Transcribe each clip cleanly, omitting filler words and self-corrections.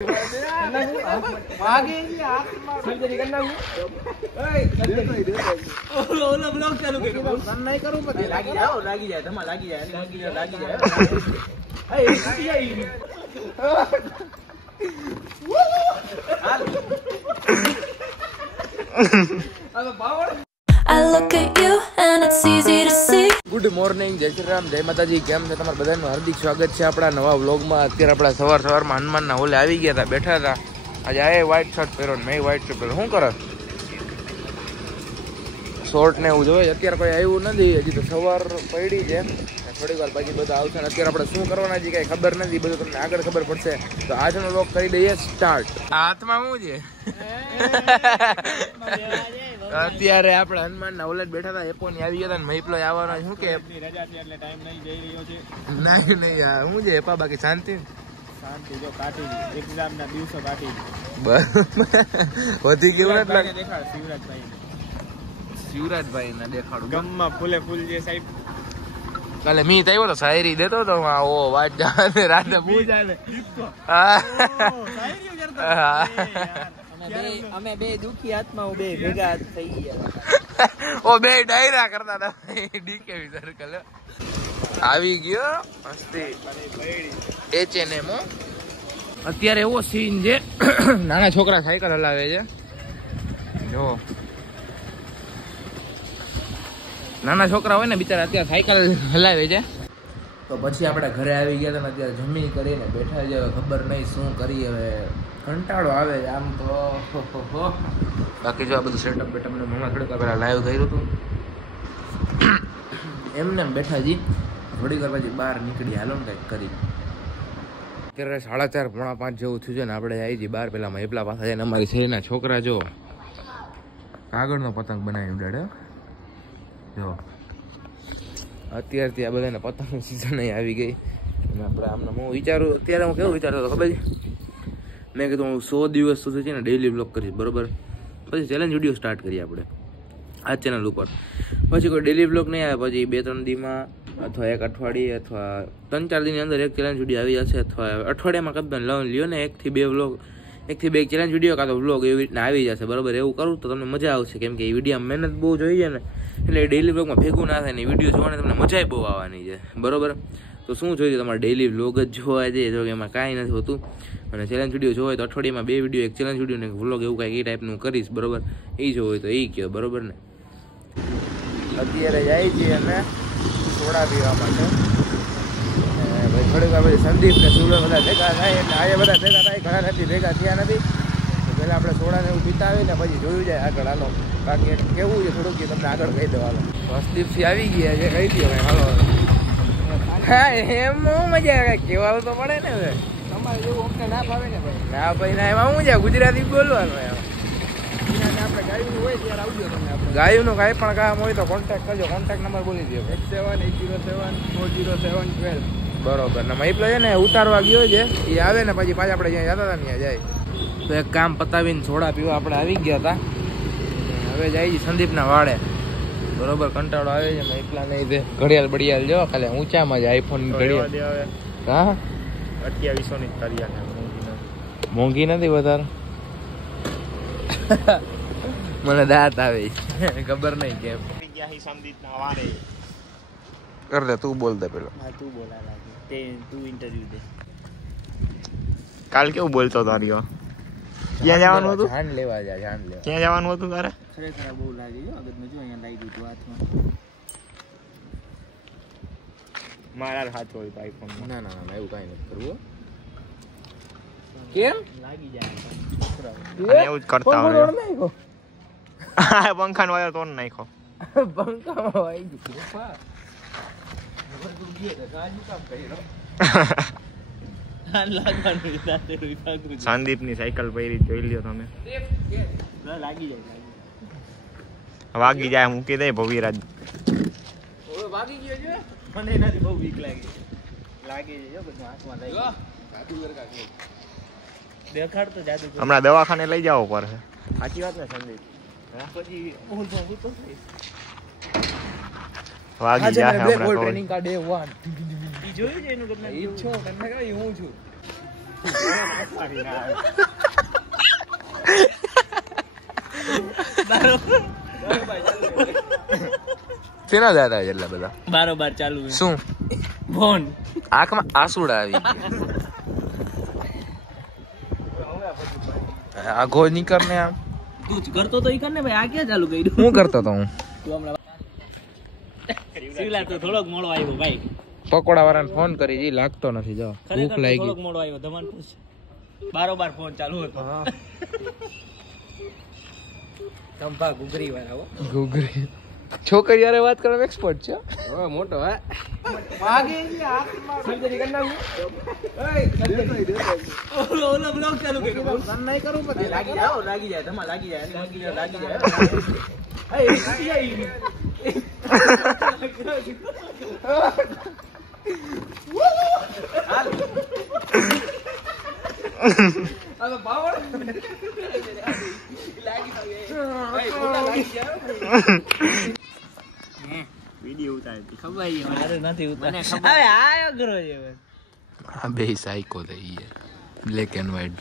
I look at you and it's easy to see. Good morning, જય શ્રી રામ, જય માતાજી. કેમ છે તમારા બધાનું હાર્દિક સ્વાગત છે આપણા નવા વ્લોગમાં. અત્યારે આપણે સવારમાં હનુમાનના હોલે આવી ગયા હતા, બેઠા હતા. આજે આ વ્હાઈટ શર્ટ પહેરો ને મેં વ્હાઈટ શર્ટ પહેરો. શું કરે શોર્ટ ને એવું જોઈએ. અત્યારે કોઈ આવ્યું નથી, હજી તો સવાર પડી છે. થોડીક વાર પછી બધા આવશે. અત્યારે આપણે શું કરવાના છે કઈ ખબર નથી, બધું તમને આગળ ખબર પડશે. તો આજનો વ્લોગ કરી દઈએ સ્ટાર્ટ. હાથમાં શું છે? અત્યારે આપણે હનુમાનના ઓલે જ બેઠા હતા. એપોની આવી ગયા હતા ને મહિપલો આવવાનો. શું કે રજા છે એટલે ટાઈમ નહીં જઈ રહ્યો છે. નહીં શું છે એપા? બાકી શાંતિ જો કાઢી એક્ઝામ ના દિવસો કાઢી વધી ગયું ને. દેખાડ શિવરાજભાઈ ના દેખાડું ગમમાં ફૂલે ફૂલ જે સાહેબ કાલે મી થયો તો શાયરી દેતો તો ઓ વાત જાને રાતે પૂજાને. અમે બે દુખી આત્માઓ બે ભેગા થઈ ગયા. ઓ બે ડાયરા કરતા હતા ડીકેવી સર્કલ. આવી ગયો મસ્તી H&M. અત્યારે એવો સીન છે, નાના છોકરા સાયકલ હલાવે છે. જો નાના છોકરા હોય ને બિચારા અત્યારે સાયકલ હલાવે છે. તો પછી આપણે ઘરે આવી ગયા હતા ને અત્યારે જમી કરીને બેઠા છે. હવે ખબર નહીં શું કરી, હવે કંટાળો આવે છે આમ તો. બાકી જો આ બધું સેટઅપ બેટઅપ ને મમ્મા થોડીક પહેલાં લાઈવ કર્યું હતું. એમને બેઠા જી થોડીક વાર પછી બહાર નીકળી હાલો ને કંઈક કરી. અત્યારે 4:30 પોણા 5 જેવું થયું છે ને આપણે આવી જઈએ બહાર. પેલા મહેપલા પાસે જઈને અમારી શેરીના છોકરા જો કાગળનો પતંગ બનાવી ઉડાડે. જો અત્યારથી આ બધાને પતંગની સિઝન આવી ગઈ. અને આપણે આમને હું વિચારું, અત્યારે હું કેવું વિચારતો હતો ખબર છે? મેં કીધું હું 100 દિવસ સુધી છે ને ડેઈલી બ્લોગ કરીશ, બરોબર? પછી ચેલેન્જ વિડીયો સ્ટાર્ટ કરીએ આપણે આ ચેનલ ઉપર. પછી કોઈ ડેઈલી બ્લોગ નહીં આવે, પછી 2-3 દીમાં અથવા એક અઠવાડિયે અથવા 3-4 દિનની અંદર એક ચેલેન્જ વિડીયો આવી જશે. અથવા અઠવાડિયામાં કદન લ્યો ને 1 થી 2 વ્લોગ, 1 થી 2 ચેલેન્જ વિડીયો કાં તો વ્લોગ એવી રીતના આવી જશે, બરોબર? એવું કરું તો તમને મજા આવશે, કેમ કે એ વિડીયોમાં મહેનત બહુ જોઈએ ને, એટલે ડેઈલી બ્લોગમાં ભેગું ના થાય ને. વિડીયો જોવાની તમને મજા બહુ આવવાની છે, બરોબર? તો શું જોઈએ તમારે ડેઈલી વ્લોગ જ જોવા જઈએ, જો કે એમાં કાંઈ નથી હોતું. અને ચેલેન્જ વિડીયો જોવો હોય તો અઠવાડિયામાં 2 વિડીયો, એક ચેલેન્જ વિડીયો ને વ્લોગ એવું કાંઈક એ ટાઈપનું કરીશ, બરોબર? એ જોવો હોય તો એ કહો, બરોબર ને? અત્યારે જાય છે અમે સોડા પીવા માટે. ભાઈ થોડીક વાર પછી સંદીપ ને સુરજ બધા ભેગા થાય, એટલે આજે બધા ભેગા થાય. ઘણા નથી ભેગા થયા નથી. પહેલાં આપણે સોડાને એવું પીતા આવીને પછી જોયું જાય આગળ. હાલો બાકી કેવું છે થોડુંક તમને આગળ કહી દેવાનું. સંદીપથી આવી ગયા છે, કહી દો ભાઈ. હાલો હા એમ મજા આવે, કહેવાનું તો પડે ને. હવે તમારે જેવું અમને ના ભાવે ને ભાઈ. ના ભાઈ ના, એમાં શું છે ગુજરાતી બોલવાનું. એમ આપણે ગાયું હોય ત્યારે આવજો તમે. આપણે ગાયુંનું કાંઈ પણ કામ હોય તો કોન્ટેક્ટ કરજો. કોન્ટેક્ટ નંબર બોલી દો 87-807-407-12. બરોબર. ને મહિપલો છે ને ઉતારવા ગયો છે, એ આવે ને પછી પાછા આપણે જ્યાં જતા હતા ત્યાં જાય. તો એક કામ પતાવીને સોડા પીવા આપણે આવી ગયા હતા. હવે જાય છે સંદીપના વાડે, બરોબર? કંટાળો આવે છે મહિપલા નહીં. તે ઘડિયાળ બડિયાળ જો ખાલી ઊંચામાં જ આઈફોન ઘડિયાળ. હા 2800 ની કર્યા. મોંઘી નથી વધારે. મને દાંત આવે ખબર નહીં કેમ. કર દે તું, બોલ દે પેલો. હા તું બોલા લાગે તે તું ઇન્ટરવ્યુ દે. કાલ કેવું બોલતો તારીઓ? ક્યાં જવાનું હતું? જાન લેવા જા, જાન લેવા. ક્યાં જવાનું હતું તારે? ખરેખર બહુ લાગી ગયો. આગળ મેં જો અહીંયા લાગી દીધું હાથમાં. મારા હાથ હોય તો આઈફોન. ના ના ના એવું કાંઈ નથી કરવું. કેમ લાગી જાય એવું જ કરતા હોય. પંખાનો વાયર તોડ નાખો. પંખામાં વાઈ ગયું. સંદીપ ની સાયકલ પડી જોઈ લ્યો તમે. લાગી જાય. વાગી જાય મૂકી દે ભવીરાજ. વાગી ગયો છે. મને એનાથી બહુ બીક લાગી. લાગી જાય બધું હાથમાં લાગી. દેખાડ તો જાદુ. હમણાં દવાખાને લઈ જાવ પર છે. સાચી વાત ને સંદીપ? પછી વાગી જાય હમણાં. ટ્રેનિંગ કા ડે 1 ઈ જોયું છે એનું તમને? ઈ છો તમને કહી હું છું. શેના દાંત આવે એટલા બધા? બારોબાર ચાલુ છે. શું ફોન આંખમાં આસુડા આવી ગયા? આ ગો નીકળ ને આમ તું કરતો તો ઈ કર ને ભાઈ. આ ક્યાં ચાલુ કર્યું? શું કરતો તો હું? તું હમણાં શિવલા તો થોડોક મોડો આવ્યો ભાઈ. પકોડા વાળાને ફોન કરી જી લાગતો નથી. જો ભૂખ ખરેખર લાગી થોડોક મોડો આવ્યો. ધમાન પૂછ. બારોબાર ફોન ચાલુ હતો. ચંપા ઘૂઘરી વાળા હો. ઘૂઘરી છોકરી યારે વાત કરવા એક્સપર્ટ છે. હવે મોટો હે. વાગે ઈ હાથમાં સર્જરી કરી નાખું. ઓલો બ્લોગ ચાલુ કર્યો. સન નહીં કરું પછી લાગી જાય ધમા લાગી જાય. એ લાગી જાય. હાલ પાવર વિડિયો ઉતારી ખબર મારે નથી ઉતાર. હવે આયો કરો છે. આ બે સાયકો થઈ છે. Black and white.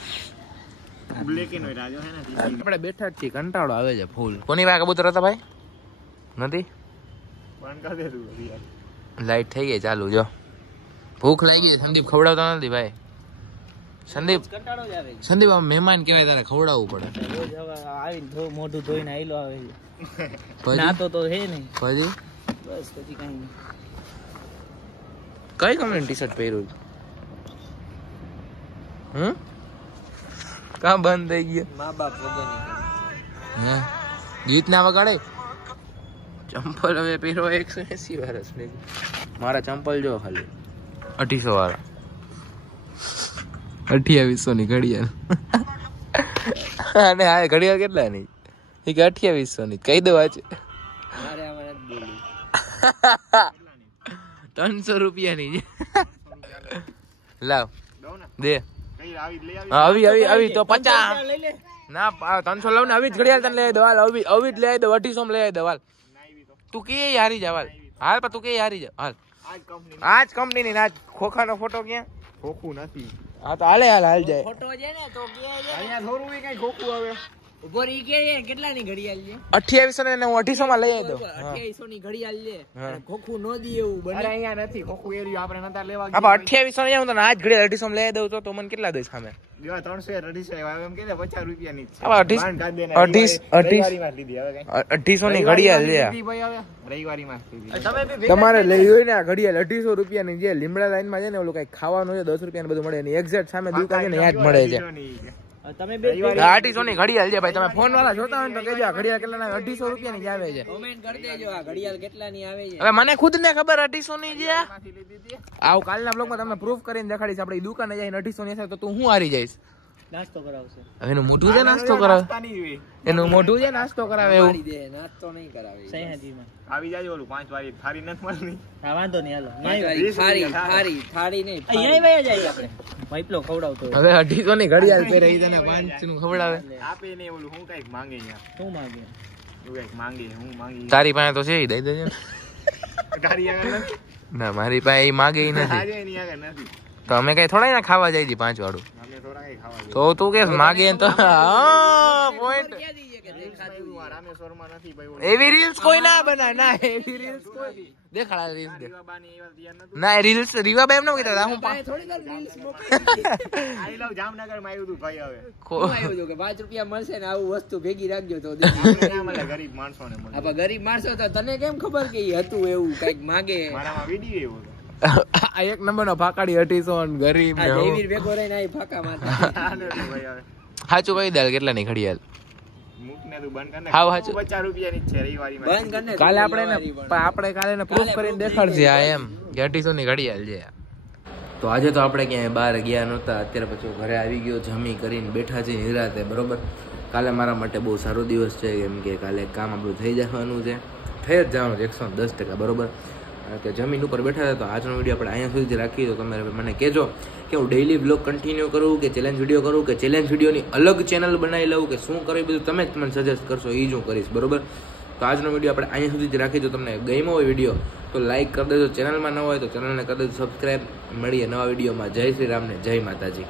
Black and white આજો હે ને આપણે બેઠા જ છીએ. કંટાળો આવે છે ફૂલ. કોની પાસે કબૂતર હતા ભાઈ? નથી. બંધ કરી દે તું યાર. લાઈટ થઈ ગઈ ચાલુ. જો ભૂખ લાગી છે. સંદીપ ખવડાવતો નથી ભાઈ. સંદીપ કંટાળો જ આવે. સંદીપ આમ મહેમાન કહેવાય તારે ખવડાવવું પડે. રોજ હવે આવીને મોઢું ધોઈને આયલો આવે. પછી નાતો તો હે નહીં. પછી બસ પછી કઈ નહીં. કઈ કંપની ટી શર્ટ પહેર્યું? કા બંધ થઈ ગયા? મા બાપ વગરની. હે ગીત ના વગાડે. ચંપલ હવે પહેરો 180 વર્ષની. મારા ચંપલ જો ખાલી 2800 વાળા. 2800 ની ઘડિયાળ. અને આ ઘડિયાળ કેટલા ની? એ કે 2800 ની. કહી દો આજ. મારે આમાં નથી બોલી. 300 રૂપિયાની છે. લાવ દે. કઈ આવી લઈ આવી. આવી તો 50 લઈ લે. ના 300 લઉં ને. આવી જ ઘડિયાળ તને લઈ દો. હાલ આવી જ લઈ દો. 2800 માં લઈ દો. હાલ તું કે હારી જા. હાલ પણ તું કે હારી જા. હાલ આજ કંપની ની. આજ ખોખાનો ફોટો ક્યાં? ખોખું નથી. હા તો હાલ જાય. ફોટો છે ને તો કે અહીંયા થોડું કઈ ખોખું આવે. ઉભો રહી કે કેટલાની ઘડિયાળ છે? 2800 ને હું 2800 માં લઈ દો. 2800 ની ઘડિયાળ લે. હા. ખોખું નો દી એવું બને. અરે અહીંયા નથી ખોખું એરિયો આપણે નતા લેવા આપણે 2800 ને હું તને આજ ઘડિયાળ 2800 માં લઈ દઉં તો મને કેટલા દઈશ સામે? જેવા 300 અઢીસો એમ કે 50 રૂપિયાની જ છે. હવે 2800 ની ઘડિયાળ લે. ભાઈ હવે રવિવારીમાં લીધી. તમે બી તમારે લેવી હોય ને આ ઘડિયાળ 2800 રૂપિયાની જે લીમડા લાઈન માં છે ને ઓલું કઈ ખાવાનું છે 10 રૂપિયા બધું મળે. એની એક્ઝેક્ટ સામે દુકાન છે ને ત્યાં જ મળે છે. તમે બે 2800 ની ઘડિયાળ છે ભાઈ. તમે ફોન વાળા જોતા હોય ને તો કહેજો આ ઘડિયાળ કેટલાના? 2800 રૂપિયાની જ આવે છે. કોમેન્ટ કરી દેજો આ ઘડિયાળ કેટલાની આવે છે. હવે મને ખુદ ને ખબર 2800 ની છે. આવ કાલના બ્લોગમાં તમને પ્રૂફ કરીને દેખાડીશ. આપણે દુકાને જઈને 2800 ની હશે તો તું હું હારી જઈશ. નાસ્તો કરાવશે. હવે એનું મોઢું છે નાસ્તો કરાવે. એનું મોઢું છે નાસ્તો કરાવે એવું. મારી દે નાસ્તો નહીં કરાવે. સહ્યાજીમાં આવી જાજો ઓલું 5 વાળી થાળી નથી મળતી. હા વાંધો નહીં હાલો. થાળી નહીં. અહીંયા વયા જાય આપણે. પાઇપલો ખવડાવતો. હવે 2800 ની ઘડિયાળ પહેરે ઈ તને 5 નું ખવડાવે. આપે ને ઓલું હું કઈક માંગે યાર. શું માંગે? હું કઈક માંગે. હું માંગી. તારી પાસે તો છે ઈ દઈ દેજે. ગાડી આગળ નથી. ના મારી પાસે ઈ માગે ઈ નથી. આજે એની આગળ નથી. તો અમે કઈ થોડા ના ખાવા જાય 5 વાળું. અમે થોડા કઈ ખાવા તો તું કે માગે તો પોઈન્ટ. રામેશ્વરમાં નથી ભાઈ. એવી રીલ્સ કોઈ ના બનાય. ના એવી રીલ્સ કોઈ દેખાડા રીલ્સ દે. બાની એવા તૈયાર નતું. ના રીલ્સ રીવાબા એમ ન કીધા હું થોડી વાર રીલ્સ આઈ લવ જામનગર માં આવ્યું તું ભાઈ. હવે આવ્યો કે 5 રૂપિયા મળશે ને આવું વસ્તુ ભેગી રાખજો તો આપણે ના મળે. ગરીબ માણસો ને મળે. આપા ગરીબ માણસો તો તને કેમ ખબર કે ઈ હતું એવું કઈક માગે? મારામાં વિડીયો એવો હતો. આ એક નંબર નો ફાકાડી 2800 ગરીબ આ જયવીર ભેગો રહીને આઈ ફાકા મારતા. હાલે તો ભાઈ હવે સાચું કહી દે કેટલાની ઘડિયાળ? મૂકને તું બંધ કર ને. હાવ હાચું. 50 રૂપિયાની જ છે રવિવારીમાં. બંધ કરને. કાલે આપણે કાલે એને પ્રૂફ કરીને દેખાડશે આ એમ કે 2800 ની ઘડિયાળ છે. તો આજે તો આપણે ક્યાંય બહાર ગયા નહોતા. અત્યારે પછી ઘરે આવી ગયો. જમી કરીને બેઠા છે નિરાતે. બરોબર. કાલે મારા માટે બહુ સારો દિવસ છે કેમ કે કાલે કામ આપણું થઈ જવાનું છે. થઈ જ જવાનું છે 110%. બરોબર. કે જમીન ઉપર બેઠા હતા. તો આજનો વિડીયો આપણે અહીંયા સુધી જ રાખીએ. તો તમે મને કહેજો કે હું ડેઈલી બ્લોગ કન્ટિન્યુ કરું કે ચેલેન્જ વિડીયો કરું કે ચેલેન્જ વિડીયોની અલગ ચેનલ બનાવી લઉં કે શું કરું બધું તમે જ મને સજેસ્ટ કરશો. એ જ હું કરીશ. બરોબર. તો આજનો વિડીયો આપણે અહીંયા સુધી જ રાખીએ. જો તમને ગમ્યો હોય વિડીયો તો લાઈક કરી દેજો. ચેનલમાં ન હોય તો ચેનલને કરી દેજો સબસ્ક્રાઈબ. મળીએ નવા વિડીયોમાં. જય શ્રી રામ ને જય માતાજી.